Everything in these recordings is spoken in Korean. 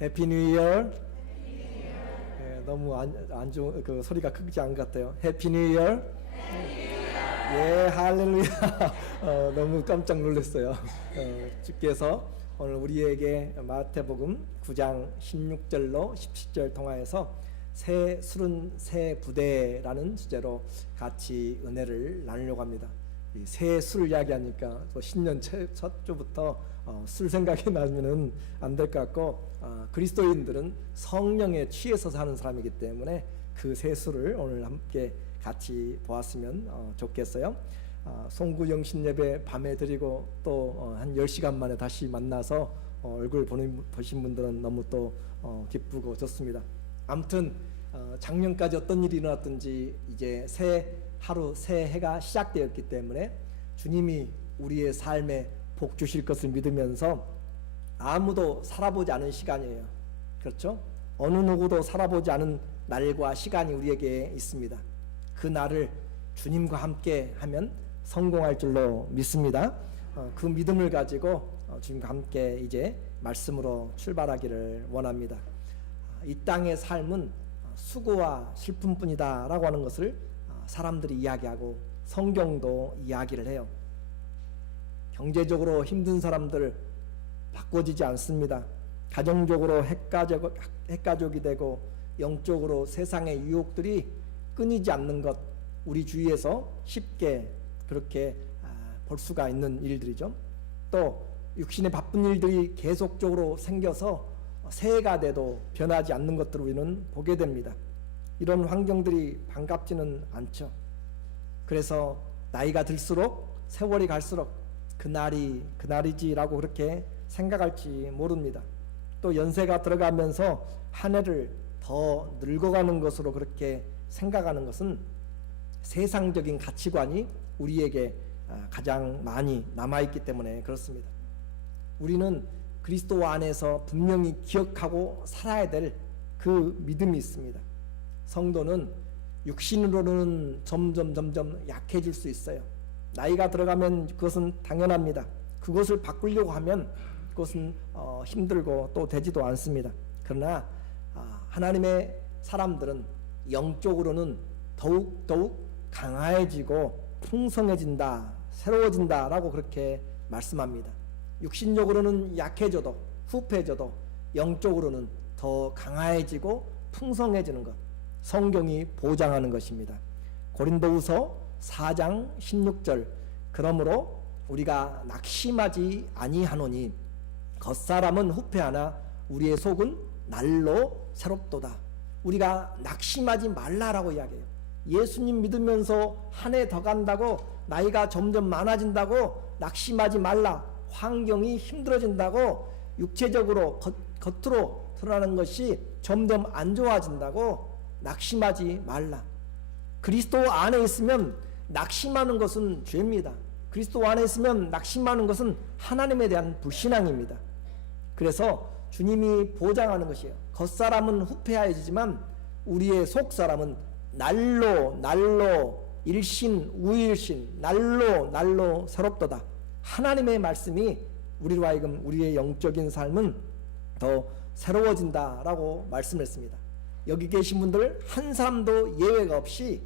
해피 뉴 이어. 예, 너무 안 좋은 그 소리가 크지 않은 것 같아요. 해피 뉴 이어. 예, 할렐루야. 너무 깜짝 놀랐어요. 주께서 오늘 우리에게 마태복음 9장 16절로 17절 통하여서 새 술은 새 부대라는 주제로 같이 은혜를 나누려고 합니다. 새 술 이야기하니까 또 신년 첫 주부터 술 생각이 나면은 안 될 것 같고, 그리스도인들은 성령에 취해서 사는 사람이기 때문에 그 새 술을 오늘 함께 같이 보았으면 좋겠어요. 송구영신 예배 밤에 드리고 또 한 10시간 만에 다시 만나서 얼굴 보신 분들은 너무 또 기쁘고 좋습니다. 아무튼 작년까지 어떤 일이 일어났든지 이제 새 하루 새 해가 시작되었기 때문에 주님이 우리의 삶에 복 주실 것을 믿으면서 아무도 살아보지 않은 시간이에요. 그렇죠? 어느 누구도 살아보지 않은 날과 시간이 우리에게 있습니다. 그 날을 주님과 함께 하면 성공할 줄로 믿습니다. 그 믿음을 가지고 주님과 함께 이제 말씀으로 출발하기를 원합니다. 이 땅의 삶은 수고와 슬픔뿐이다 라고 하는 것을 사람들이 이야기하고 성경도 이야기를 해요. 경제적으로 힘든 사람들 바꿔지지 않습니다. 가정적으로 핵가족이 되고 영적으로 세상의 유혹들이 끊이지 않는 것, 우리 주위에서 쉽게 그렇게 볼 수가 있는 일들이죠. 또 육신의 바쁜 일들이 계속적으로 생겨서 새해가 돼도 변하지 않는 것들을 우리는 보게 됩니다. 이런 환경들이 반갑지는 않죠. 그래서 나이가 들수록 세월이 갈수록 그날이지라고 그렇게 생각할지 모릅니다. 또 연세가 들어가면서 한 해를 더 늙어가는 것으로 그렇게 생각하는 것은 세상적인 가치관이 우리에게 가장 많이 남아있기 때문에 그렇습니다. 우리는 그리스도 안에서 분명히 기억하고 살아야 될 그 믿음이 있습니다. 성도는 육신으로는 점점 약해질 수 있어요. 나이가 들어가면 그것은 당연합니다. 그것을 바꾸려고 하면 그것은 힘들고 또 되지도 않습니다. 그러나 하나님의 사람들은 영적으로는 더욱 강화해지고 풍성해진다, 새로워진다 라고 그렇게 말씀합니다. 육신적으로는 약해져도 후패져도 영적으로는 더 강화해지고 풍성해지는 것, 성경이 보장하는 것입니다. 고린도후서 4장 16절, 그러므로 우리가 낙심하지 아니하노니 겉사람은 후패하나 우리의 속은 날로 새롭도다. 우리가 낙심하지 말라라고 이야기해요. 예수님 믿으면서 한 해 더 간다고, 나이가 점점 많아진다고 낙심하지 말라. 환경이 힘들어진다고, 육체적으로 겉으로 드러나는 것이 점점 안 좋아진다고 낙심하지 말라. 그리스도 안에 있으면 낙심하는 것은 죄입니다. 그리스도 안에 있으면 낙심하는 것은 하나님에 대한 불신앙입니다. 그래서 주님이 보장하는 것이에요. 겉사람은 후패하여지지만 우리의 속사람은 날로 일신 우일신 날로 새롭도다. 하나님의 말씀이 우리로 하여금 우리의 영적인 삶은 더 새로워진다라고 말씀했습니다. 여기 계신 분들 한 사람도 예외가 없이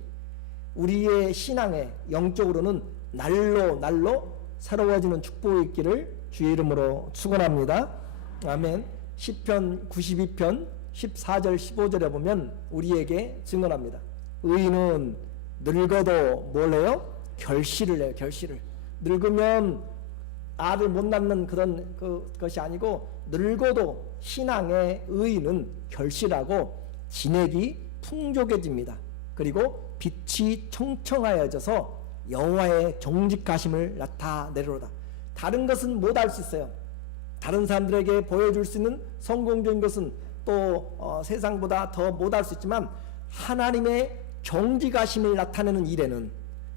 우리의 신앙에 영적으로는 날로 새로워지는 축복이 있기를 주의 이름으로 축원합니다. 아멘. 시편 92편 14절 15절에 보면 우리에게 증언합니다. 의인은 늙어도 뭘 해요? 결실을 해요. 결실을. 늙으면 알을 못 낳는 그런 것이 아니고, 늙어도 신앙의 의인은 결실하고 진액이 풍족해집니다. 그리고 빛이 청청하여져서 여호와의 정직하심을 나타내리로다. 다른 것은 못 알 수 있어요. 다른 사람들에게 보여줄 수 있는 성공적인 것은 또 세상보다 더 못 알 수 있지만, 하나님의 정직하심을 나타내는 일에는,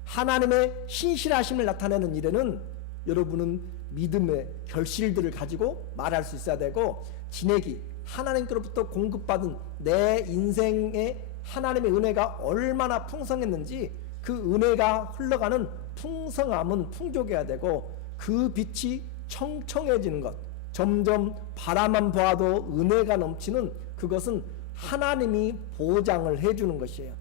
하나님의 신실하심을 나타내는 일에는 여러분은 믿음의 결실들을 가지고 말할 수 있어야 되고, 진액이 하나님께로부터 공급받은 내 인생에 하나님의 은혜가 얼마나 풍성했는지 그 은혜가 흘러가는 풍성함은 풍족해야 되고, 그 빛이 청청해지는 것, 점점 바라만 보아도 은혜가 넘치는 그것은 하나님이 보장을 해주는 것이에요.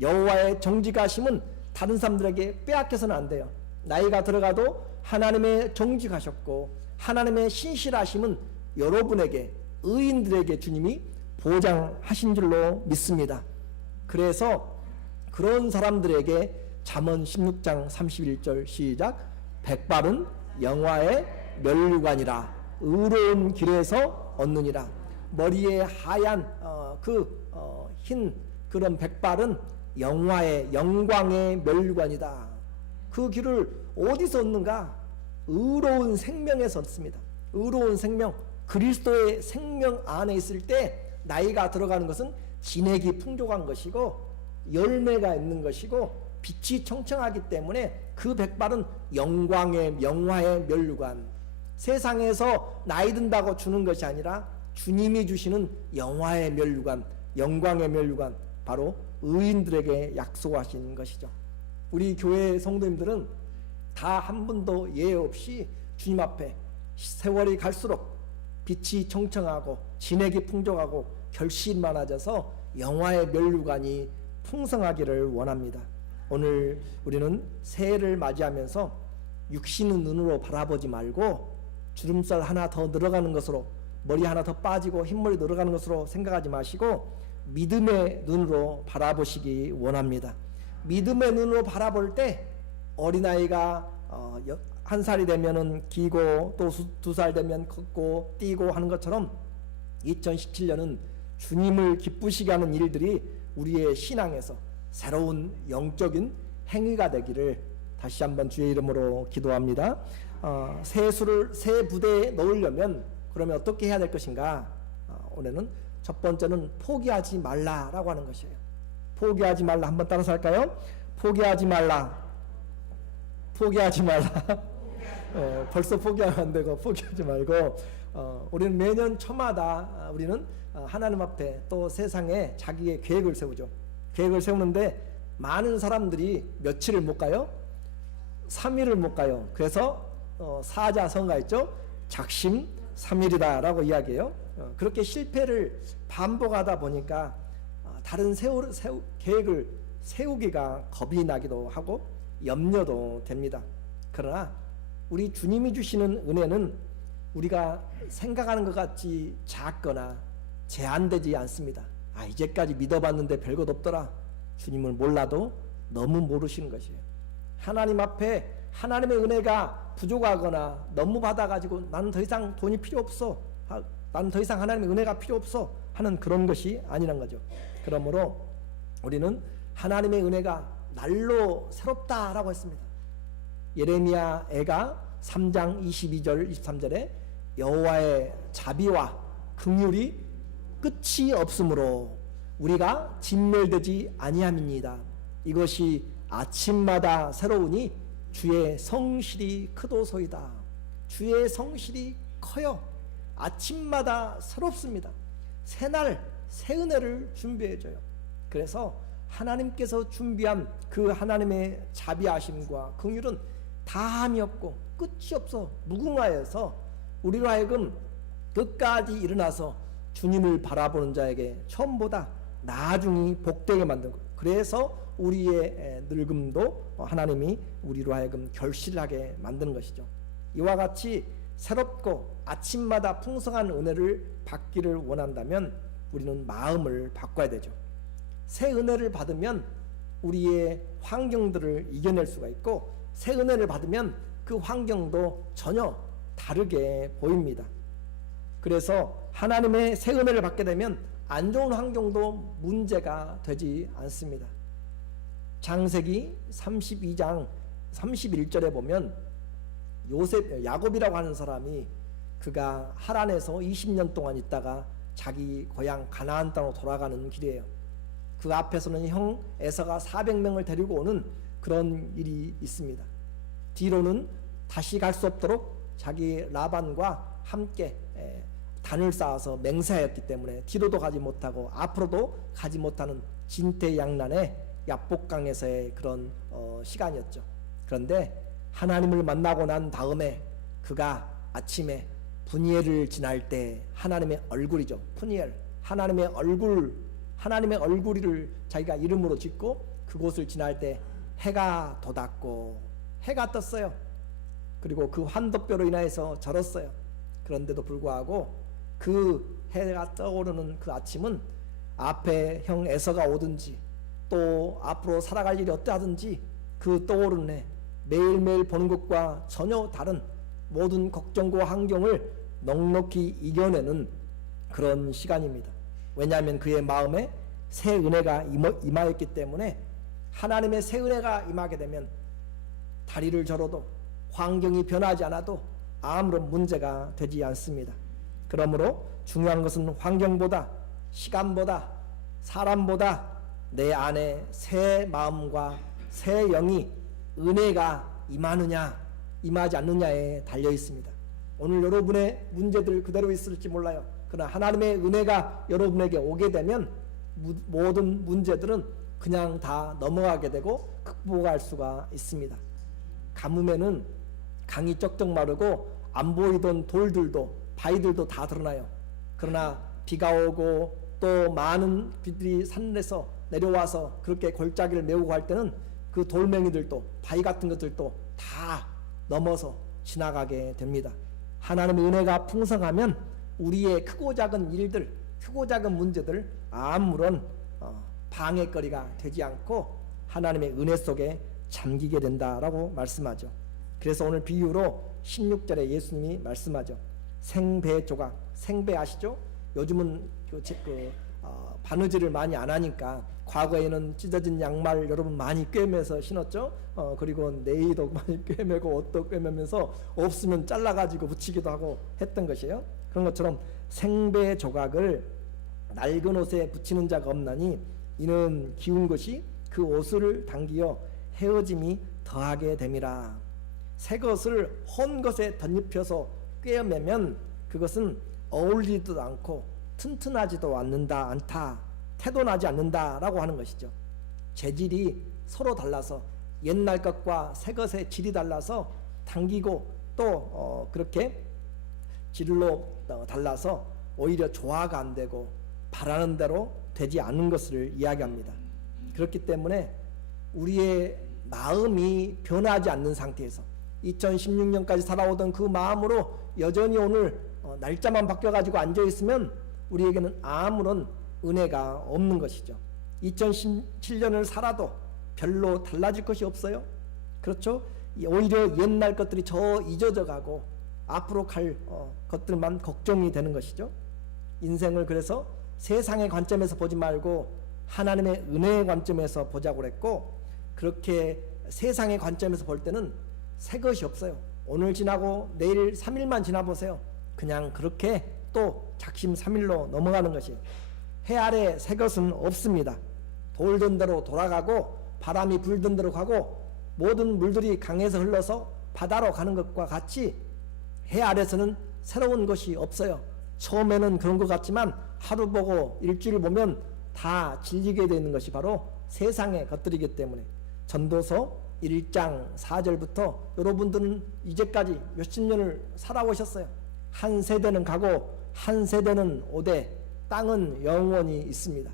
여호와의 정직하심은 다른 사람들에게 빼앗겨서는 안 돼요. 나이가 들어가도 하나님의 정직하셨고 하나님의 신실하심은 여러분에게, 의인들에게 주님이 보장하신 줄로 믿습니다. 그래서 그런 사람들에게 잠언 16장 31절 시작. 백발은 영화의 면류관이라 의로운 길에서 얻느니라. 머리에 하얀 흰 그런 백발은 영화의, 영광의 면류관이다. 그 길을 어디서 얻는가? 의로운 생명에서 얻습니다. 의로운 생명, 그리스도의 생명 안에 있을 때 나이가 들어가는 것은 진액이 풍족한 것이고 열매가 있는 것이고 빛이 청청하기 때문에 그 백발은 영광의, 영화의 면류관, 세상에서 나이 든다고 주는 것이 아니라 주님이 주시는 영화의 면류관, 영광의 면류관, 바로 의인들에게 약속하신 것이죠. 우리 교회 성도님들은 다 한 분도 예외 없이 주님 앞에 세월이 갈수록 빛이 청청하고 진액이 풍족하고 결실이 많아져서 영화의 면류관이 풍성하기를 원합니다. 오늘 우리는 새해를 맞이하면서 육신의 눈으로 바라보지 말고 주름살 하나 더 늘어가는 것으로, 머리 하나 더 빠지고 흰머리 늘어가는 것으로 생각하지 마시고 믿음의 눈으로 바라보시기 원합니다. 믿음의 눈으로 바라볼 때 어린아이가 1살이 되면은 기고 또 2살 되면 컸고 뛰고 하는 것처럼 2017년은 주님을 기쁘시게 하는 일들이 우리의 신앙에서 새로운 영적인 행위가 되기를 다시 한번 주의 이름으로 기도합니다. 새 부대에 넣으려면 그러면 어떻게 해야 될 것인가? 오늘은 첫 번째는 포기하지 말라라고 하는 것이에요. 포기하지 말라. 한번 따라서 할까요? 포기하지 말라. 포기하지 말라. 벌써 포기하면 안 되고 포기하지 말고 우리는 매년 초마다 우리는 하나님 앞에 또 세상에 자기의 계획을 세우죠. 계획을 세우는데 많은 사람들이 며칠을 못 가요? 3일을 못 가요. 그래서 사자성가 있죠. 작심 3일이다 라고 이야기해요. 그렇게 실패를 반복하다 보니까 다른 계획을 세우기가 겁이 나기도 하고 염려도 됩니다. 그러나 우리 주님이 주시는 은혜는 우리가 생각하는 것 같이 작거나 제한되지 않습니다. 이제까지 믿어봤는데 별것 없더라. 주님을 몰라도 너무 모르시는 것이에요. 하나님 앞에 하나님의 은혜가 부족하거나 너무 받아가지고 나는 더 이상 돈이 필요 없어, 나는 더 이상 하나님의 은혜가 필요 없어 하는 그런 것이 아니란 거죠. 그러므로 우리는 하나님의 은혜가 날로 새롭다라고 했습니다. 예레미야 애가 3장 22절 23절에 여호와의 자비와 긍휼이 끝이 없으므로 우리가 진멸되지 아니함이니이다. 이것이 아침마다 새로우니 주의 성실이 크도소이다. 주의 성실이 커요. 아침마다 새롭습니다. 새날 새 은혜를 준비해줘요. 그래서 하나님께서 준비한 그 하나님의 자비하심과 긍휼은 다함이 없고 끝이 없어 무궁하여서 우리로 하여금 끝까지 일어나서 주님을 바라보는 자에게 처음보다 나중이 복되게 만든 것. 그래서 우리의 늙음도 하나님이 우리로 하여금 결실하게 만드는 것이죠. 이와 같이 새롭고 아침마다 풍성한 은혜를 받기를 원한다면 우리는 마음을 바꿔야 되죠. 새 은혜를 받으면 우리의 환경들을 이겨낼 수가 있고 새 은혜를 받으면 그 환경도 전혀 다르게 보입니다. 그래서 하나님의 새 은혜를 받게 되면 안 좋은 환경도 문제가 되지 않습니다. 창세기 32장 31절에 보면 야곱이라고 하는 사람이 그가 하란에서 20년 동안 있다가 자기 고향 가나안 땅으로 돌아가는 길이에요. 그 앞에서는 형 에서가 400명을 데리고 오는 그런 일이 있습니다. 뒤로는 다시 갈 수 없도록 자기 라반과 함께 단을 쌓아서 맹세하였기 때문에 뒤로도 가지 못하고 앞으로도 가지 못하는 진퇴양난의 야복강에서의 그런 시간이었죠. 그런데 하나님을 만나고 난 다음에 그가 아침에 분이엘을 지날 때 하나님의 얼굴이죠. 푸니엘, 하나님의 얼굴을 자기가 이름으로 짓고 그곳을 지날 때 해가 돋았고 해가 떴어요. 그리고 그 환도뼈로 인하여서 절었어요. 그런데도 불구하고 그 해가 떠오르는 그 아침은 앞에 형 에서가 오든지 또 앞으로 살아갈 일이 어떠하든지 그 떠오르는 해, 매일매일 보는 것과 전혀 다른 모든 걱정과 환경을 넉넉히 이겨내는 그런 시간입니다. 왜냐하면 그의 마음에 새 은혜가 임하였기 때문에 하나님의 새 은혜가 임하게 되면 다리를 절어도 환경이 변하지 않아도 아무런 문제가 되지 않습니다. 그러므로 중요한 것은 환경보다 시간보다 사람보다 내 안에 새 마음과 새 영이 은혜가 임하느냐 임하지 않느냐에 달려 있습니다. 오늘 여러분의 문제들 그대로 있을지 몰라요. 그러나 하나님의 은혜가 여러분에게 오게 되면 모든 문제들은 그냥 다 넘어가게 되고 극복할 수가 있습니다. 가뭄에는 강이 쩍쩍 마르고 안 보이던 돌들도 바위들도 다 드러나요. 그러나 비가 오고 또 많은 비들이 산에서 내려와서 그렇게 골짜기를 메우고 할 때는 그 돌멩이들도 바위 같은 것들도 다 넘어서 지나가게 됩니다. 하나님의 은혜가 풍성하면 우리의 크고 작은 일들, 크고 작은 문제들 아무런 방해거리가 되지 않고 하나님의 은혜 속에 잠기게 된다라고 말씀하죠. 그래서 오늘 비유로 16절에 예수님이 말씀하죠. 생배 조각, 생배 아시죠? 요즘은 바느질을 많이 안 하니까 과거에는 찢어진 양말 여러분 많이 꿰매서 신었죠. 그리고 네이도 많이 꿰매고 옷도 꿰매면서 없으면 잘라가지고 붙이기도 하고 했던 것이에요. 그런 것처럼 생배 조각을 낡은 옷에 붙이는 자가 없나니 이는 기운 것이 그 옷을 당기어 헤어짐이 더하게 됨이라. 새 것을 헌 것에 덧입혀서 꿰매면 그것은 어울리지도 않고 튼튼하지도 않다, 태도나지 않는다라고 하는 것이죠. 재질이 서로 달라서 옛날 것과 새 것의 질이 달라서 당기고 또 그렇게 질로 달라서 오히려 조화가 안 되고 바라는 대로 되지 않은 것을 이야기합니다. 그렇기 때문에 우리의 마음이 변하지 않는 상태에서 2016년까지 살아오던 그 마음으로 여전히 오늘 날짜만 바뀌어가지고 앉아있으면 우리에게는 아무런 은혜가 없는 것이죠. 2017년을 살아도 별로 달라질 것이 없어요. 그렇죠? 오히려 옛날 것들이 잊어져 가고 앞으로 갈 것들만 걱정이 되는 것이죠. 인생을 그래서 세상의 관점에서 보지 말고 하나님의 은혜의 관점에서 보자고 그랬고, 그렇게 세상의 관점에서 볼 때는 새 것이 없어요. 오늘 지나고 내일 3일만 지나보세요. 그냥 그렇게 또 작심삼일로 넘어가는 것이에요. 해 아래 새 것은 없습니다. 돌던 대로 돌아가고 바람이 불던 대로 가고 모든 물들이 강에서 흘러서 바다로 가는 것과 같이 해 아래서는 새로운 것이 없어요. 처음에는 그런 것 같지만 하루 보고 일주일 보면 다 질리게 되는 것이 바로 세상의 것들이기 때문에 전도서 1장 4절부터 여러분들은 이제까지 몇십 년을 살아오셨어요. 한 세대는 가고 한 세대는 오되 땅은 영원히 있습니다.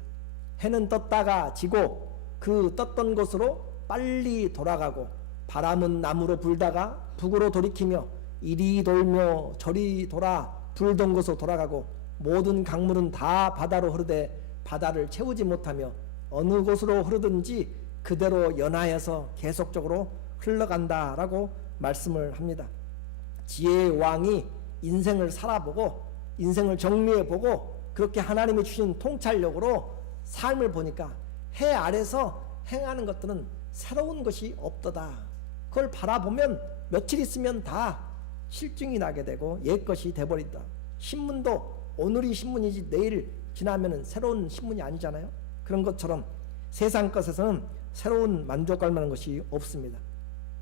해는 떴다가 지고 그 떴던 곳으로 빨리 돌아가고 바람은 남으로 불다가 북으로 돌이키며 이리 돌며 저리 돌아 불던 곳으로 돌아가고 모든 강물은 다 바다로 흐르되 바다를 채우지 못하며 어느 곳으로 흐르든지 그대로 연하여서 계속적으로 흘러간다라고 말씀을 합니다. 지혜의 왕이 인생을 살아보고 인생을 정리해보고 그렇게 하나님이 주신 통찰력으로 삶을 보니까 해 아래서 행하는 것들은 새로운 것이 없도다. 그걸 바라보면 며칠 있으면 다 실증이 나게 되고 옛것이 돼버린다. 신문도 오늘이 신문이지 내일 지나면 새로운 신문이 아니잖아요. 그런 것처럼 세상 것에서는 새로운 만족할 만한 것이 없습니다.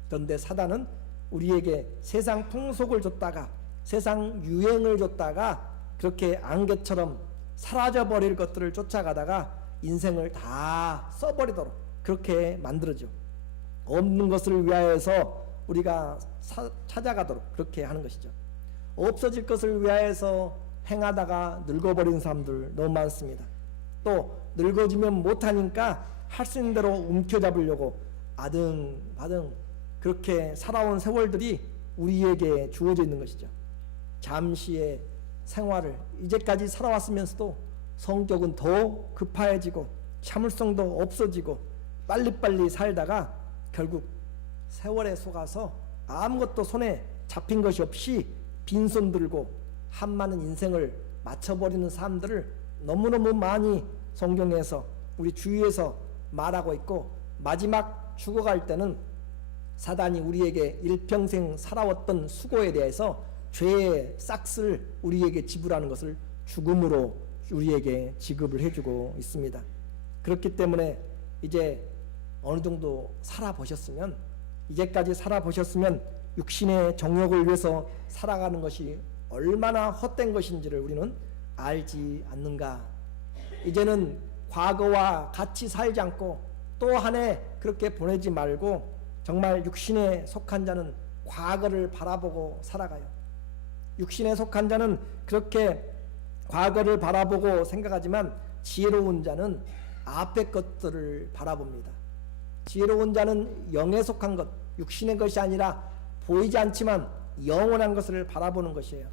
그런데 사단은 우리에게 세상 풍속을 줬다가 세상 유행을 줬다가 그렇게 안개처럼 사라져버릴 것들을 쫓아가다가 인생을 다 써버리도록 그렇게 만들어죠. 없는 것을 위하여서 우리가 찾아가도록 그렇게 하는 것이죠. 없어질 것을 위하여서 행하다가 늙어버린 사람들 너무 많습니다. 또 늙어지면 못하니까 할 수 있는 대로 움켜잡으려고 아등바등 그렇게 살아온 세월들이 우리에게 주어져 있는 것이죠. 잠시의 생활을 이제까지 살아왔으면서도 성격은 더 급해지고 참을성도 없어지고 빨리빨리 살다가 결국 세월에 속아서 아무것도 손에 잡힌 것이 없이 빈손 들고 한많은 인생을 마쳐버리는 사람들을 너무너무 많이 성경에서 우리 주위에서 말하고 있고, 마지막 죽어갈 때는 사단이 우리에게 일평생 살아왔던 수고에 대해서 죄의 싹을 우리에게 지불하는 것을 죽음으로 우리에게 지급을 해주고 있습니다. 그렇기 때문에 이제 어느 정도 살아보셨으면, 이제까지 살아보셨으면 육신의 정욕을 위해서 살아가는 것이 얼마나 헛된 것인지를 우리는 알지 않는가. 이제는 과거와 같이 살지 않고 또 한 해 그렇게 보내지 말고 정말 육신에 속한 자는 과거를 바라보고 살아가요. 육신에 속한 자는 그렇게 과거를 바라보고 생각하지만 지혜로운 자는 앞의 것들을 바라봅니다. 지혜로운 자는 영에 속한 것, 육신의 것이 아니라 보이지 않지만 영원한 것을 바라보는 것이에요.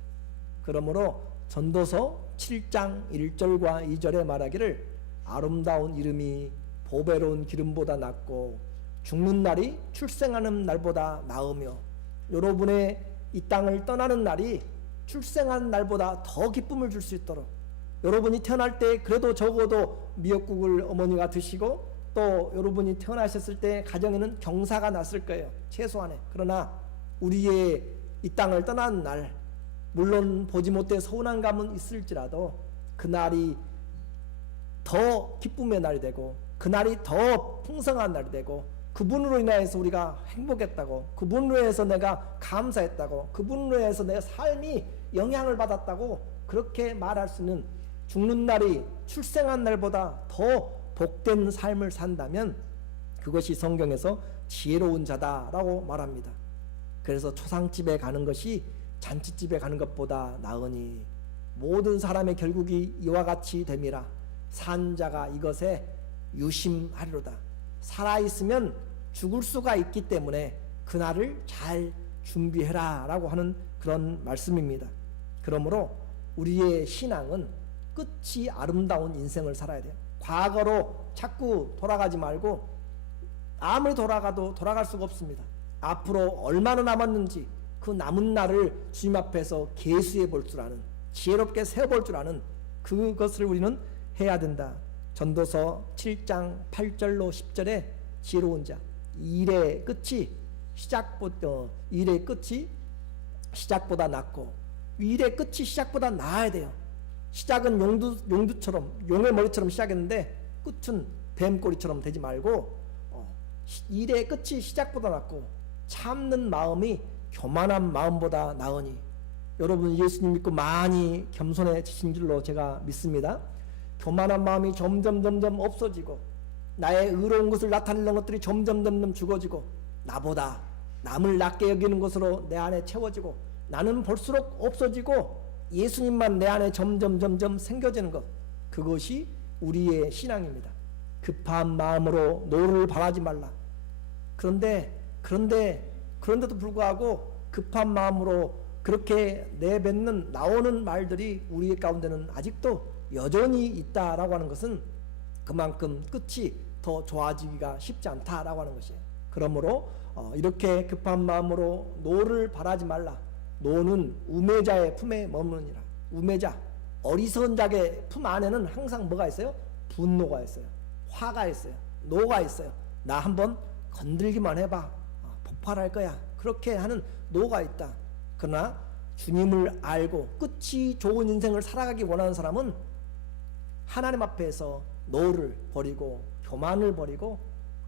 그러므로 전도서 7장 1절과 2절에 말하기를 아름다운 이름이 보배로운 기름보다 낫고 죽는 날이 출생하는 날보다 나으며, 여러분의 이 땅을 떠나는 날이 출생하는 날보다 더 기쁨을 줄 수 있도록, 여러분이 태어날 때 그래도 적어도 미역국을 어머니가 드시고 또 여러분이 태어나셨을 때 가정에는 경사가 났을 거예요, 최소한에. 그러나 우리의 이 땅을 떠나는 날, 물론 보지 못해 서운한 감은 있을지라도 그날이 더 기쁨의 날이 되고 그날이 더 풍성한 날이 되고, 그분으로 인하여서 우리가 행복했다고, 그분으로 인해서 내가 감사했다고, 그분으로 인해서 내 삶이 영향을 받았다고 그렇게 말할 수 있는, 죽는 날이 출생한 날보다 더 복된 삶을 산다면 그것이 성경에서 지혜로운 자다라고 말합니다. 그래서 초상집에 가는 것이 잔치집에 가는 것보다 나으니 모든 사람의 결국이 이와 같이 됨이라. 산 자가 이것에 유심하리로다. 살아있으면 죽을 수가 있기 때문에 그날을 잘 준비해라 라고 하는 그런 말씀입니다. 그러므로 우리의 신앙은 끝이 아름다운 인생을 살아야 돼요. 과거로 자꾸 돌아가지 말고, 아무리 돌아가도 돌아갈 수가 없습니다. 앞으로 얼마나 남았는지 그 남은 날을 주님 앞에서 계수해 볼 줄 아는, 지혜롭게 세어볼 줄 아는 그것을 우리는 해야 된다. 전도서 7장 8절로 10절에 지혜로운 자, 일의 끝이 시작보다 낫고 일의 끝이 시작보다 나아야 돼요. 시작은 용두처럼, 용의 머리처럼 시작했는데 끝은 뱀꼬리처럼 되지 말고 일의 끝이 시작보다 낫고 참는 마음이 교만한 마음보다 나으니. 여러분 예수님 믿고 많이 겸손해지신 줄로 제가 믿습니다. 교만한 마음이 점점 없어지고 나의 의로운 것을 나타내는 것들이 점점 죽어지고 나보다 남을 낮게 여기는 것으로 내 안에 채워지고 나는 볼수록 없어지고 예수님만 내 안에 점점 생겨지는 것, 그것이 우리의 신앙입니다. 급한 마음으로 노를 바라지 말라. 그런데도 불구하고 급한 마음으로 그렇게 내뱉는 나오는 말들이 우리 가운데는 아직도 여전히 있다라고 하는 것은 그만큼 끝이 더 좋아지기가 쉽지 않다라고 하는 것이에요. 그러므로 이렇게 급한 마음으로 노를 바라지 말라. 노는 우매자의 품에 머무느니라. 우매자, 어리석은 자의 품 안에는 항상 뭐가 있어요? 분노가 있어요. 화가 있어요. 노가 있어요. 나 한번 건들기만 해봐, 폭발할 거야. 그렇게 하는 노가 있다. 그러나 주님을 알고 끝이 좋은 인생을 살아가기 원하는 사람은 하나님 앞에서 노를 버리고 교만을 버리고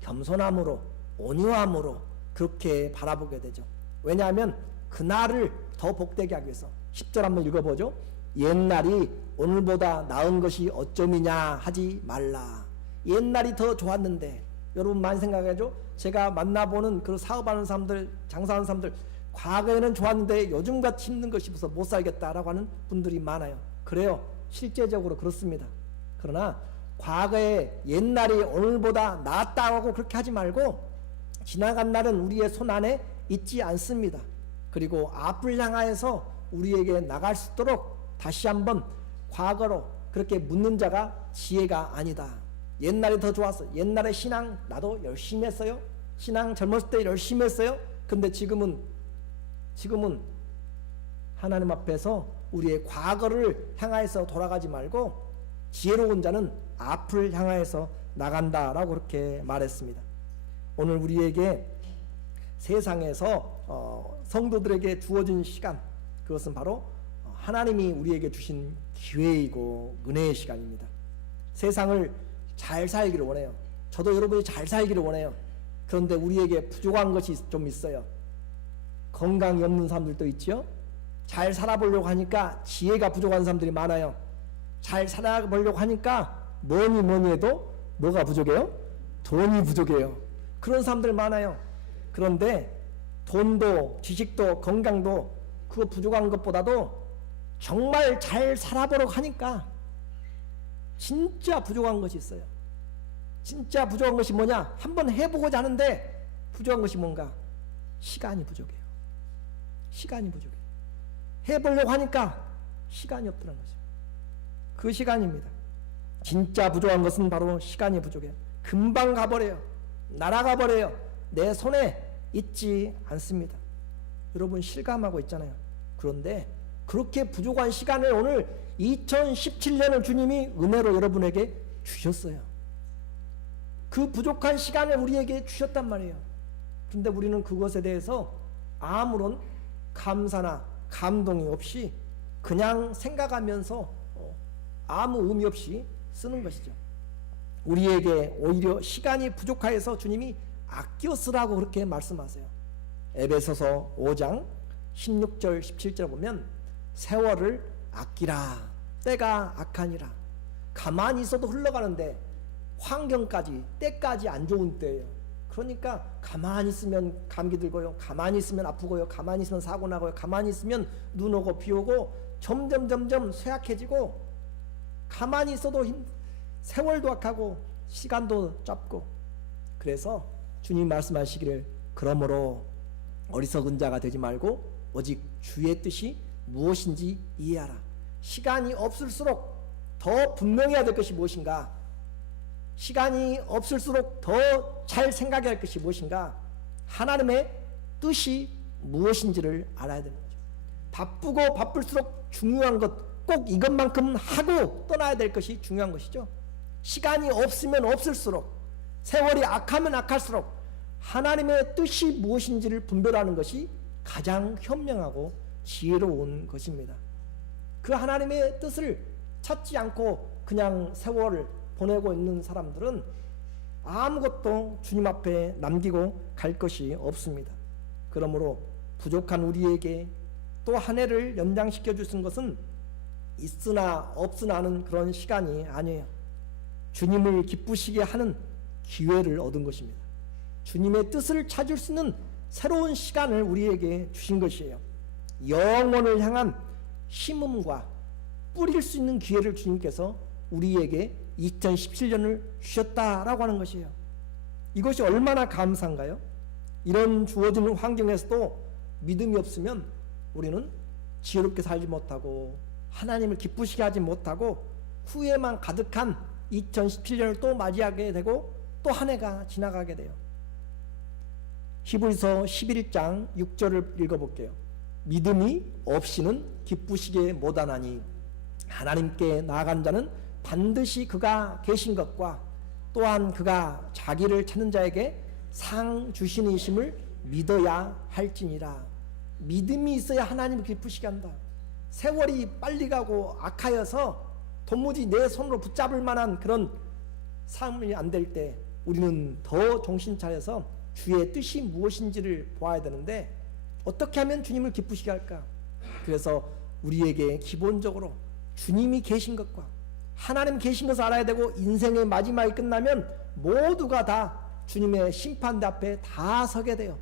겸손함으로 온유함으로 그렇게 바라보게 되죠. 왜냐하면 그날을 더 복되게 하기 위해서. 10절 한번 읽어보죠. 옛날이 오늘보다 나은 것이 어쩌미냐 하지 말라. 옛날이 더 좋았는데, 여러분 많이 생각하죠? 제가 만나보는 그 사업하는 사람들, 장사하는 사람들 과거에는 좋았는데 요즘같이 힘든 것이 없어서 못 살겠다라고 하는 분들이 많아요. 그래요. 실제적으로 그렇습니다. 그러나 과거에 옛날이 오늘보다 낫다고 하고 그렇게 하지 말고 지나간 날은 우리의 손 안에 있지 않습니다. 그리고 앞을 향하여서 우리에게 나갈 수 있도록 다시 한번 과거로 그렇게 묻는 자가 지혜가 아니다. 옛날이 더 좋았어. 옛날에 신앙 나도 열심히 했어요. 신앙 젊었을 때 열심히 했어요. 근데 지금은 하나님 앞에서 우리의 과거를 향하여서 돌아가지 말고 지혜로운 자는 앞을 향하여서 나간다라고 그렇게 말했습니다. 오늘 우리에게 세상에서 성도들에게 주어진 시간, 그것은 바로 하나님이 우리에게 주신 기회이고 은혜의 시간입니다. 세상을 잘 살기를 원해요. 저도 여러분이 잘 살기를 원해요. 그런데 우리에게 부족한 것이 좀 있어요. 건강이 없는 사람들도 있죠. 잘 살아보려고 하니까 지혜가 부족한 사람들이 많아요. 잘 살아보려고 하니까 뭐니 해도 뭐가 부족해요? 돈이 부족해요. 그런 사람들 많아요. 그런데 돈도 지식도 건강도 그거 부족한 것보다도 정말 잘 살아보려고 하니까 진짜 부족한 것이 있어요. 진짜 부족한 것이 뭐냐? 한번 해보고자 하는데 부족한 것이 뭔가? 시간이 부족해요. 시간이 부족해요. 해보려고 하니까 시간이 없더라는 거죠. 그 시간입니다. 진짜 부족한 것은 바로 시간이 부족해요. 금방 가버려요. 날아가 버려요. 내 손에 있지 않습니다. 여러분 실감하고 있잖아요. 그런데 그렇게 부족한 시간을 오늘 2017년을 주님이 은혜로 여러분에게 주셨어요. 그 부족한 시간을 우리에게 주셨단 말이에요. 그런데 우리는 그것에 대해서 아무런 감사나 감동이 없이 그냥 생각하면서 아무 의미 없이 쓰는 것이죠. 우리에게 오히려 시간이 부족하여서 주님이 아껴 쓰라고 그렇게 말씀하세요. 에베소서 5장 16절 17절 보면 세월을 아끼라. 때가 악하니라. 가만히 있어도 흘러가는데 환경까지 때까지 안 좋은 때예요. 그러니까 가만히 있으면 감기 들고요. 가만히 있으면 아프고요. 가만히 있으면 사고 나고요. 가만히 있으면 눈 오고 비 오고 점점 쇠약해지고 가만히 있어도 세월도 악하고 시간도 짧고 그래서 주님 말씀하시기를 그러므로 어리석은 자가 되지 말고 오직 주의 뜻이 무엇인지 이해하라. 시간이 없을수록 더 분명해야 될 것이 무엇인가? 시간이 없을수록 더 잘 생각해야 할 것이 무엇인가? 하나님의 뜻이 무엇인지를 알아야 되는 거죠. 바쁘고 바쁠수록 중요한 것 꼭 이것만큼 하고 떠나야 될 것이 중요한 것이죠. 시간이 없으면 없을수록 세월이 악하면 악할수록 하나님의 뜻이 무엇인지를 분별하는 것이 가장 현명하고 지혜로운 것입니다. 그 하나님의 뜻을 찾지 않고 그냥 세월을 보내고 있는 사람들은 아무것도 주님 앞에 남기고 갈 것이 없습니다. 그러므로 부족한 우리에게 또 한 해를 연장시켜 주신 것은 있으나 없으나 하는 그런 시간이 아니에요. 주님을 기쁘시게 하는 기회를 얻은 것입니다. 주님의 뜻을 찾을 수 있는 새로운 시간을 우리에게 주신 것이에요. 영혼을 향한 심음과 뿌릴 수 있는 기회를 주님께서 우리에게 2017년을 주셨다라고 하는 것이에요. 이것이 얼마나 감사한가요? 이런 주어지는 환경에서도 믿음이 없으면 우리는 지혜롭게 살지 못하고 하나님을 기쁘시게 하지 못하고 후회만 가득한 2017년을 또 맞이하게 되고 또 한 해가 지나가게 돼요. 히브리서 11장 6절을 읽어볼게요. 믿음이 없이는 기쁘시게 못하나니 하나님께 나아간 자는 반드시 그가 계신 것과 또한 그가 자기를 찾는 자에게 상 주시는 이심을 믿어야 할지니라. 믿음이 있어야 하나님을 기쁘시게 한다. 세월이 빨리 가고 악하여서 도무지 내 손으로 붙잡을 만한 그런 삶이 안 될 때 우리는 더 정신 차려서 주의 뜻이 무엇인지를 보아야 되는데 어떻게 하면 주님을 기쁘시게 할까? 그래서 우리에게 기본적으로 주님이 계신 것과 하나님 계신 것을 알아야 되고 인생의 마지막이 끝나면 모두가 다 주님의 심판대 앞에 다 서게 돼요.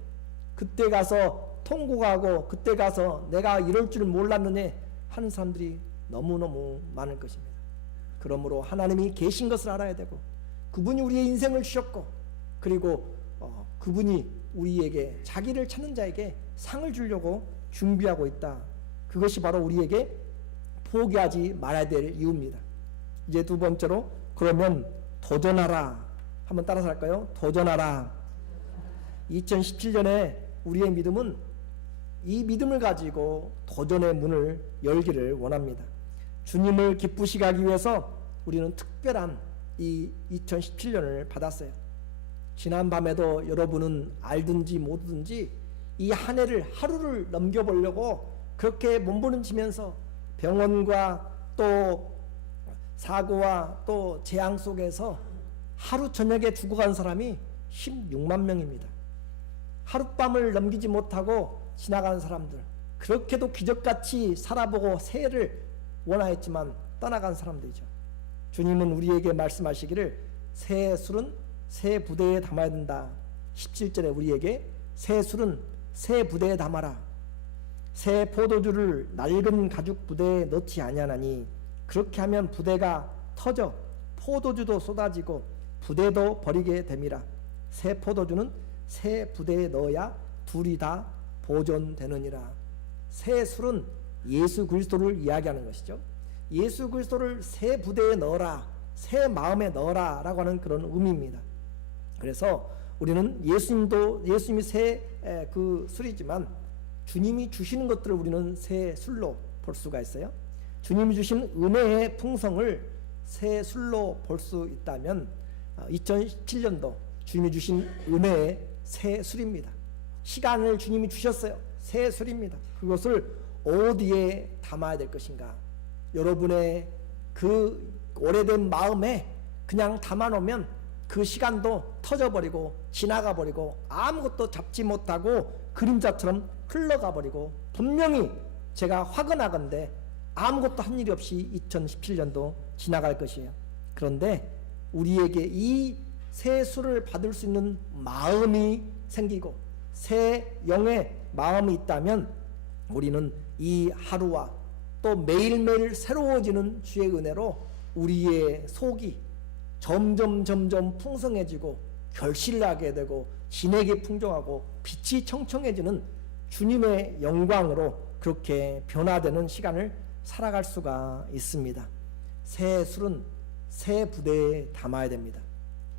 그때 가서 통곡하고 그때 가서 내가 이럴 줄 몰랐느니 하는 사람들이 너무너무 많을 것입니다. 그러므로 하나님이 계신 것을 알아야 되고 그분이 우리의 인생을 주셨고 그리고 그분이 우리에게 자기를 찾는 자에게 상을 주려고 준비하고 있다. 그것이 바로 우리에게 포기하지 말아야 될 이유입니다. 이제 두 번째로 그러면 도전하라. 한번 따라서 할까요? 도전하라. 2017년에 우리의 믿음은 이 믿음을 가지고 도전의 문을 열기를 원합니다. 주님을 기쁘시게 하기 위해서 우리는 특별한 이 2017년을 받았어요. 지난 밤에도 여러분은 알든지 모르든지 이 한 해를 하루를 넘겨보려고 그렇게 몸부림치면서 병원과 또 사고와 또 재앙 속에서 하루 저녁에 죽어간 사람이 16만 명입니다. 하룻밤을 넘기지 못하고 지나간 사람들, 그렇게도 기적같이 살아보고 새해를 원하였지만 떠나간 사람들이죠. 주님은 우리에게 말씀하시기를 새 술은 새 부대에 담아야 된다. 17절에 우리에게 새 술은 새 부대에 담아라. 새 포도주를 낡은 가죽 부대에 넣지 아니하나니 그렇게 하면 부대가 터져 포도주도 쏟아지고 부대도 버리게 됨이라. 새 포도주는 새 부대에 넣어야 둘이 다 보존되느니라. 새 술은 예수 그리스도를 이야기하는 것이죠. 예수 그리스도를 새 부대에 넣어라, 새 마음에 넣어라 라고 하는 그런 의미입니다. 그래서 우리는 예수님이 새 그 술이지만 주님이 주시는 것들을 우리는 새 술로 볼 수가 있어요. 주님이 주신 은혜의 풍성을 새 술로 볼 수 있다면 2017년도 주님이 주신 은혜의 새 술입니다. 시간을 주님이 주셨어요. 새 술입니다. 그것을 어디에 담아야 될 것인가? 여러분의 그 오래된 마음에 그냥 담아놓으면 그 시간도 터져버리고 지나가버리고 아무것도 잡지 못하고 그림자처럼 흘러가버리고 분명히 제가 화근하건대 아무것도 한 일이 없이 2017년도 지나갈 것이에요. 그런데 우리에게 이 새 술을 받을 수 있는 마음이 생기고 새 영의 마음이 있다면 우리는 이 하루와 또 매일매일 새로워지는 주의 은혜로 우리의 속이 점점 풍성해지고 결실나게 되고 진액이 풍성하고 빛이 청청해지는 주님의 영광으로 그렇게 변화되는 시간을 살아갈 수가 있습니다. 새 술은 새 부대에 담아야 됩니다.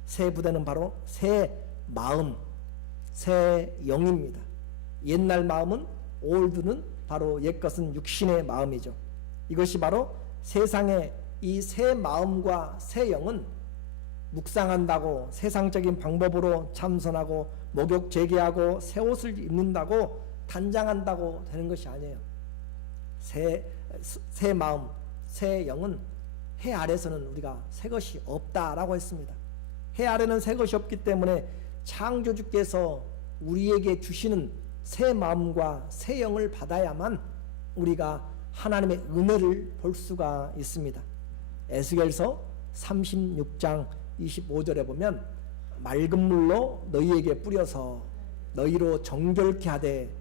새 부대는 바로 새 마음, 새 영입니다. 옛날 마음은 올드는 바로 옛것은 육신의 마음이죠. 이것이 바로 세상의 이 새 마음과 새 영은 묵상한다고 세상적인 방법으로 참선하고 목욕 재개하고 새 옷을 입는다고 단장한다고 되는 것이 아니에요. 새 마음, 새 영은 해 아래서는 우리가 새 것이 없다라고 했습니다. 해 아래는 새 것이 없기 때문에 창조주께서 우리에게 주시는 새 마음과 새 영을 받아야만 우리가 하나님의 은혜를 볼 수가 있습니다. 에스겔서 36장 25절에 보면 맑은 물로 너희에게 뿌려서 너희로 정결케 하되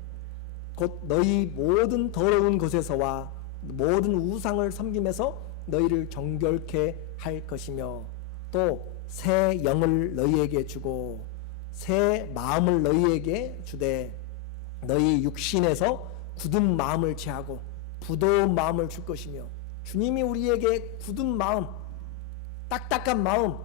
곧 너희 모든 더러운 것에서와 모든 우상을 섬김에서 너희를 정결케 할 것이며 또 새 영을 너희에게 주고 새 마음을 너희에게 주되 너희 육신에서 굳은 마음을 제하고 부드러운 마음을 줄 것이며 주님이 우리에게 굳은 마음, 딱딱한 마음,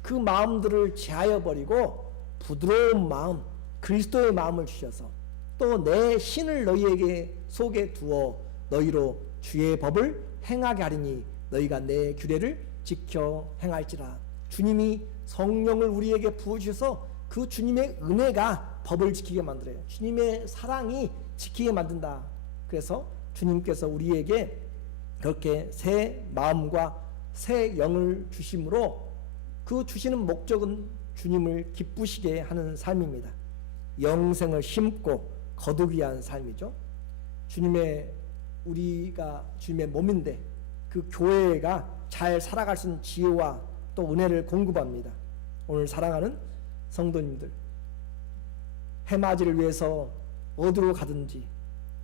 그 마음들을 제하여 버리고 부드러운 마음, 그리스도의 마음을 주셔서 또 내 신을 너희에게 속에 두어 너희로 주의 법을 행하게 하리니 너희가 내 규례를 지켜 행할지라. 주님이 성령을 우리에게 부어주셔서 그 주님의 은혜가 법을 지키게 만들어요. 주님의 사랑이 지키게 만든다. 그래서 주님께서 우리에게 그렇게 새 마음과 새 영을 주심으로 그 주시는 목적은 주님을 기쁘시게 하는 삶입니다. 영생을 심고 거두기 위한 삶이죠. 우리가 주님의 몸인데 그 교회가 잘 살아갈 수 있는 지혜와 또 은혜를 공급합니다. 오늘 사랑하는 성도님들, 해맞이를 위해서 어디로 가든지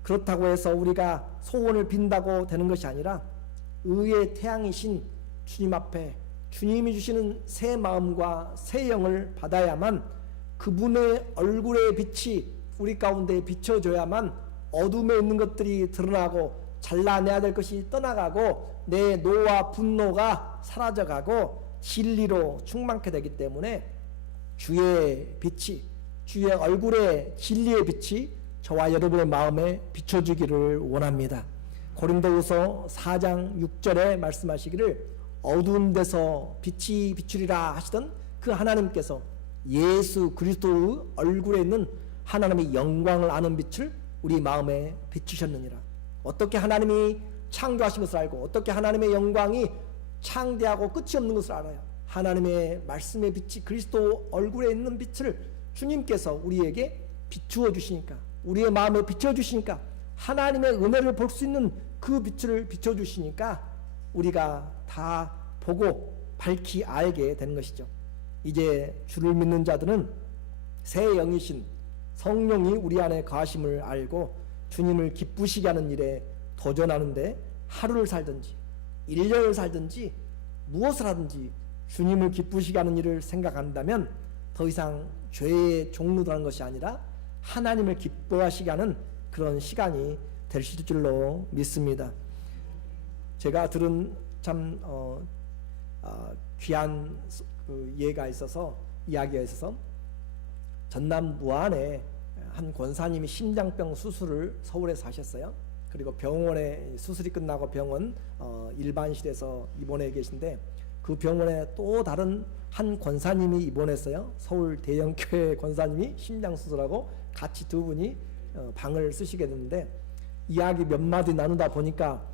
그렇다고 해서 우리가 소원을 빈다고 되는 것이 아니라 의의 태양이신 주님 앞에 주님이 주시는 새 마음과 새 영을 받아야만 그분의 얼굴의 빛이 우리 가운데 비춰줘야만 어둠에 있는 것들이 드러나고 잘라내야 될 것이 떠나가고 내 노와 분노가 사라져가고 진리로 충만케 되기 때문에 주의 빛이 주의 얼굴의 진리의 빛이 저와 여러분의 마음에 비춰주기를 원합니다. 고린도후서 4장 6절에 말씀하시기를 어두운 데서 빛이 비추리라 하시던 그 하나님께서 예수 그리스도의 얼굴에 있는 하나님의 영광을 아는 빛을 우리 마음에 비추셨느니라. 어떻게 하나님이 창조하신 것을 알고 어떻게 하나님의 영광이 창대하고 끝이 없는 것을 알아요. 하나님의 말씀의 빛이 그리스도 얼굴에 있는 빛을 주님께서 우리에게 비추어 주시니까 우리의 마음에 비춰 주시니까 하나님의 은혜를 볼 수 있는 그 빛을 비춰 주시니까 우리가 다 보고 밝히 알게 되는 것이죠. 이제 주를 믿는 자들은 새 영이신 성령이 우리 안에 거하심을 알고 주님을 기쁘시게 하는 일에 도전하는데 하루를 살든지 1년을 살든지 무엇을 하든지 주님을 기쁘시게 하는 일을 생각한다면 더 이상 죄의 종로라는 것이 아니라 하나님을 기뻐하시게 하는 그런 시간이 될 줄로 믿습니다. 제가 들은 참 귀한 그 예가 있어서 이야기가 있어서 전남 무안에 한 권사님이 심장병 수술을 서울에서 하셨어요. 그리고 병원에 수술이 끝나고 병원 일반실에서 입원해 계신데 그 병원에 또 다른 한 권사님이 입원했어요. 서울 대형교회 권사님이 심장 수술하고 같이 두 분이 방을 쓰시게 됐는데 이야기 몇 마디 나누다 보니까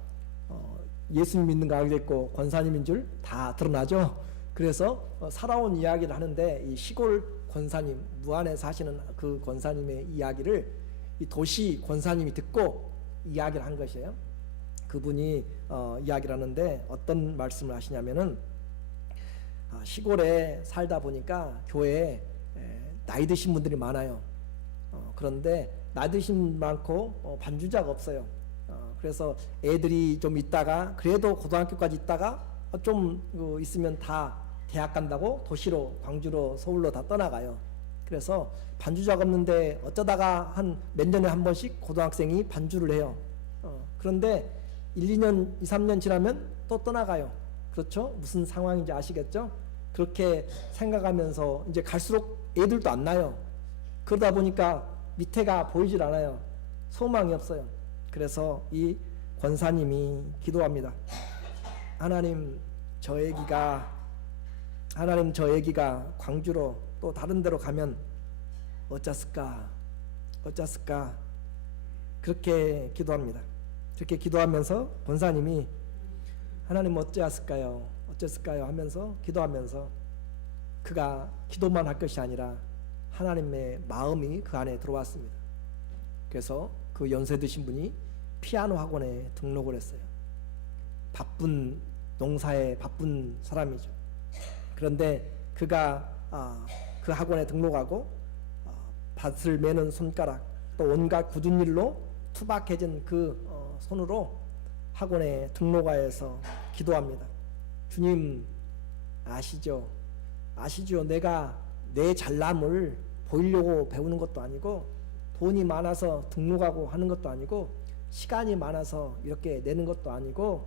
예수님 믿는 거 알게 됐고 권사님인 줄 다 드러나죠. 그래서 살아온 이야기를 하는데 이 시골 권사님 무안에 사시는 그 권사님의 이야기를 이 도시 권사님이 듣고 이야기를 한 것이에요. 그분이 이야기를 하는데 어떤 말씀을 하시냐면은 시골에 살다 보니까 교회에 나이 드신 분들이 많아요. 그런데 나이 드신 분 많고 반주자가 없어요. 그래서 애들이 좀 있다가 그래도 고등학교까지 있다가 좀 있으면 다 대학 간다고 도시로 광주로 서울로 다 떠나가요. 그래서 반주자가 없는데 어쩌다가 한 몇 년에 한 번씩 고등학생이 반주를 해요. 그런데 1, 2년, 2, 3년 지나면 또 떠나가요. 그렇죠? 무슨 상황인지 아시겠죠? 그렇게 생각하면서 이제 갈수록 애들도 안 나요. 그러다 보니까 밑에가 보이질 않아요. 소망이 없어요. 그래서 이 권사님이 기도합니다. 하나님 저 애기가 광주로 또 다른 데로 가면 어쩌을까 그렇게 기도합니다. 그렇게 기도하면서 권사님이 하나님 어쩌었을까요 하면서 기도하면서 그가 기도만 할 것이 아니라 하나님의 마음이 그 안에 들어왔습니다. 그래서 그 연세 드신 분이 피아노 학원에 등록을 했어요. 바쁜 농사에 바쁜 사람이죠. 그런데 그가 그 학원에 등록하고 밭을 매는 손가락 또 온갖 굳은 일로 투박해진 그 손으로 학원에 등록하여서 기도합니다. 주님 아시죠? 내가 내 잘남을 보이려고 배우는 것도 아니고 돈이 많아서 등록하고 하는 것도 아니고 시간이 많아서 이렇게 내는 것도 아니고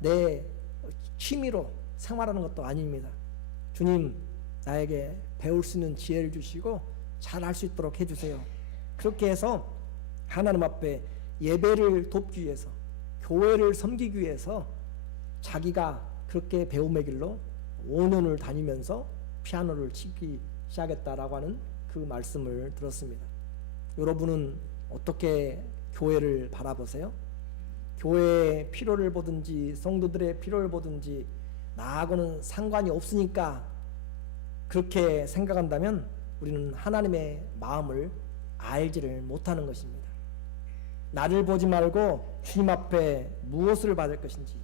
내 취미로 생활하는 것도 아닙니다. 주님 나에게 배울 수 있는 지혜를 주시고 잘할 수 있도록 해주세요. 그렇게 해서 하나님 앞에 예배를 돕기 위해서 교회를 섬기기 위해서 자기가 그렇게 배움의 길로 5년을 다니면서 피아노를 치기 시작했다라고 하는 그 말씀을 들었습니다. 여러분은 어떻게 교회를 바라보세요? 교회의 필요를 보든지 성도들의 필요를 보든지 나하고는 상관이 없으니까 그렇게 생각한다면 우리는 하나님의 마음을 알지를 못하는 것입니다. 나를 보지 말고 주님 앞에 무엇을 받을 것인지,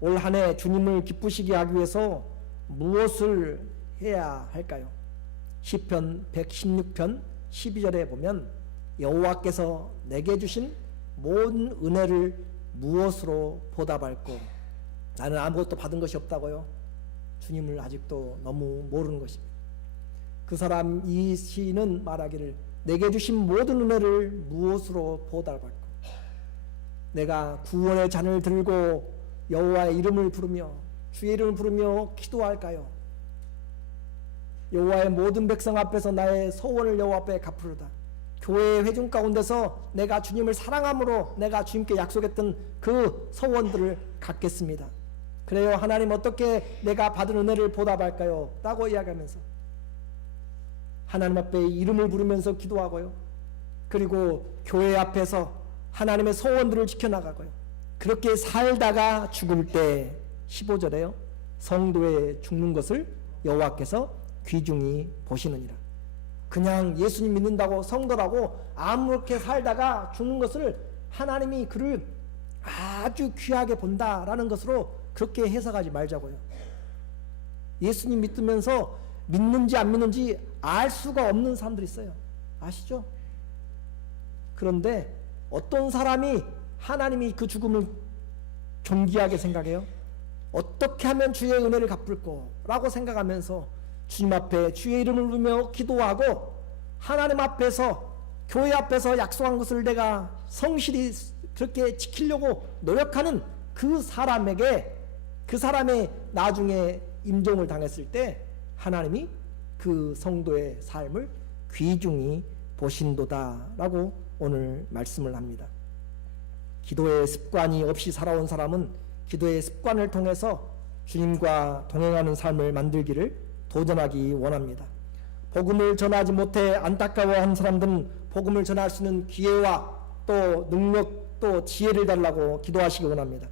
올 한 해 주님을 기쁘시게 하기 위해서 무엇을 해야 할까요? 시편 116편 12절에 보면 여호와께서 내게 주신 모든 은혜를 무엇으로 보답할꼬? 나는 아무것도 받은 것이 없다고요. 주님을 아직도 너무 모르는 것입니다. 그 사람 이 시인은 말하기를 내게 주신 모든 은혜를 무엇으로 보답할꼬? 내가 구원의 잔을 들고 여호와의 이름을 부르며 주의 이름을 부르며 기도할까요? 여호와의 모든 백성 앞에서 나의 소원을 여호와 앞에 갚으리다. 교회의 회중 가운데서 내가 주님을 사랑함으로 내가 주님께 약속했던 그 소원들을 갖겠습니다. 그래요. 하나님 어떻게 내가 받은 은혜를 보답할까요? 라고 이야기하면서 하나님 앞에 이름을 부르면서 기도하고요. 그리고 교회 앞에서 하나님의 소원들을 지켜나가고요. 그렇게 살다가 죽을 때 15절에요. 성도의 죽는 것을 여호와께서 귀중히 보시느니라. 그냥 예수님 믿는다고 성도라고 아무렇게 살다가 죽는 것을 하나님이 그를 아주 귀하게 본다라는 것으로 그렇게 해석하지 말자고요. 예수님 믿으면서 믿는지 안 믿는지 알 수가 없는 사람들이 있어요. 아시죠? 그런데 어떤 사람이 하나님이 그 죽음을 존귀하게 생각해요? 어떻게 하면 주의 은혜를 갚을꼬? 라고 생각하면서 주님 앞에 주의 이름을 부르며 기도하고 하나님 앞에서 교회 앞에서 약속한 것을 내가 성실히 그렇게 지키려고 노력하는 그 사람에게 그 사람의 나중에 임종을 당했을 때 하나님이 그 성도의 삶을 귀중히 보신도다 라고 오늘 말씀을 합니다. 기도의 습관이 없이 살아온 사람은 기도의 습관을 통해서 주님과 동행하는 삶을 만들기를 도전하기 원합니다. 복음을 전하지 못해 안타까워한 사람들은 복음을 전할 수 있는 기회와 또 능력 또 지혜를 달라고 기도하시기 원합니다.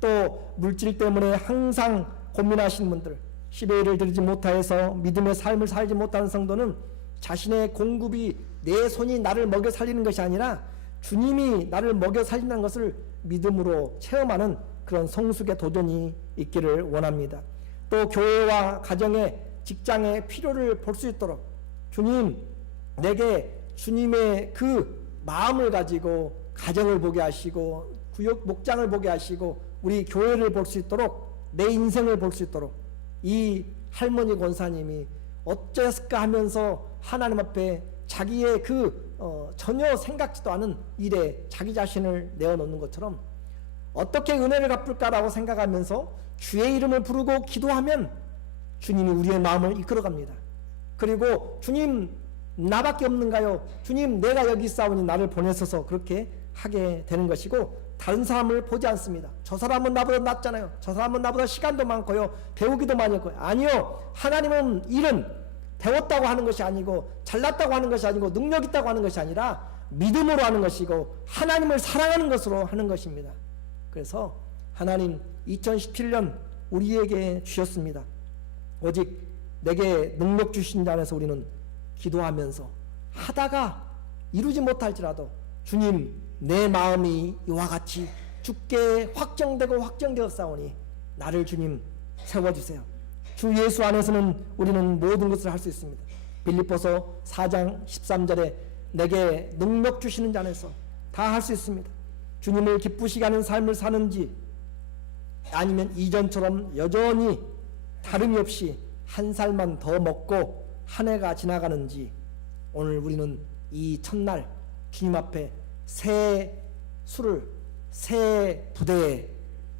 또 물질 때문에 항상 고민하시는 분들, 10회를 드리지 못하여서 믿음의 삶을 살지 못하는 성도는 자신의 공급이 내 손이 나를 먹여 살리는 것이 아니라 주님이 나를 먹여 살리는 것을 믿음으로 체험하는 그런 성숙의 도전이 있기를 원합니다. 또 교회와 가정에 직장의 필요를 볼 수 있도록 주님 내게 주님의 그 마음을 가지고 가정을 보게 하시고 구역 목장을 보게 하시고 우리 교회를 볼 수 있도록 내 인생을 볼 수 있도록 이 할머니 권사님이 어쩌었을까 하면서 하나님 앞에 자기의 전혀 생각지도 않은 일에 자기 자신을 내어놓는 것처럼 어떻게 은혜를 갚을까라고 생각하면서 주의 이름을 부르고 기도하면 주님이 우리의 마음을 이끌어갑니다. 그리고 주님 나밖에 없는가요? 주님 내가 여기 있사오니 나를 보내소서 그렇게 하게 되는 것이고 다른 사람을 보지 않습니다. 저 사람은 나보다 낫잖아요. 저 사람은 나보다 시간도 많고요. 배우기도 많이 했고요. 아니요. 하나님은 일은 배웠다고 하는 것이 아니고 잘났다고 하는 것이 아니고 능력 있다고 하는 것이 아니라 믿음으로 하는 것이고 하나님을 사랑하는 것으로 하는 것입니다. 그래서 하나님 2017년 우리에게 주셨습니다. 오직 내게 능력 주신 자 안에서 우리는 기도하면서 하다가 이루지 못할지라도 주님 내 마음이 이와 같이 주께 확정되고 확정되었사오니 나를 주님 세워주세요. 주 예수 안에서는 우리는 모든 것을 할 수 있습니다. 빌립보서 4장 13절에 내게 능력 주시는 자 안에서 다 할 수 있습니다. 주님을 기쁘시게 하는 삶을 사는지 아니면 이전처럼 여전히 다름이 없이 한 살만 더 먹고 한 해가 지나가는지 오늘 우리는 이 첫날 주님 앞에 새 술을 새 부대에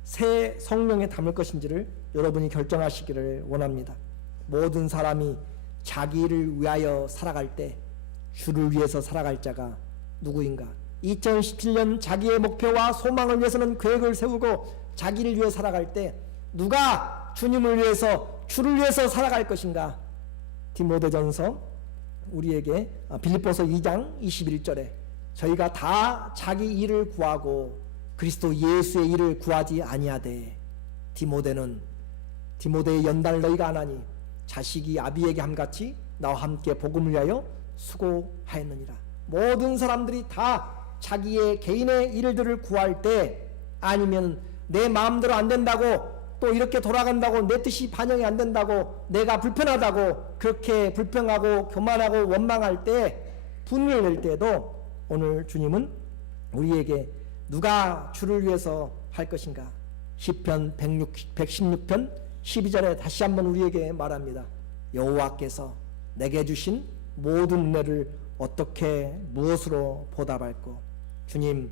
새 성령에 담을 것인지를 여러분이 결정하시기를 원합니다. 모든 사람이 자기를 위하여 살아갈 때 주를 위해서 살아갈 자가 누구인가? 2017년 자기의 목표와 소망을 위해서는 계획을 세우고 자기를 위해 살아갈 때 누가 주님을 위해서 주를 위해서 살아갈 것인가? 디모데전서 우리에게 빌립보서 2장 21절에 저희가 다 자기 일을 구하고 그리스도 예수의 일을 구하지 아니하되 디모데의 연단을 너희가 안 하니 자식이 아비에게 함같이 나와 함께 복음을 위하여 수고하였느니라. 모든 사람들이 다 자기의 개인의 일들을 구할 때 아니면 내 마음대로 안 된다고 또 이렇게 돌아간다고 내 뜻이 반영이 안 된다고 내가 불편하다고 그렇게 불평하고 교만하고 원망할 때 분을 낼 때도 오늘 주님은 우리에게 누가 주를 위해서 할 것인가? 시편 116편 12절에 다시 한번 우리에게 말합니다. 여호와께서 내게 주신 모든 은혜를 어떻게 무엇으로 보답할꼬? 주님,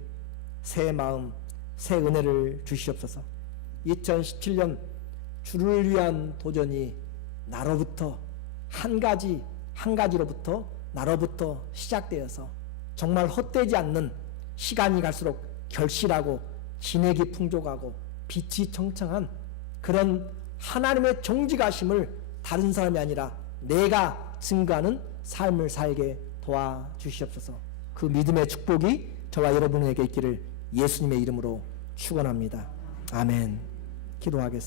새 마음, 새 은혜를 주시옵소서. 2017년 주를 위한 도전이 나로부터 한 가지로부터 나로부터 시작되어서 정말 헛되지 않는, 시간이 갈수록 결실하고 진액이 풍족하고 빛이 청청한 그런 하나님의 정직하심을 다른 사람이 아니라 내가 증거하는 삶을 살게 도와주시옵소서. 그 믿음의 축복이 저와 여러분에게 있기를 예수님의 이름으로 축원합니다. 아멘. 기도하겠습니다.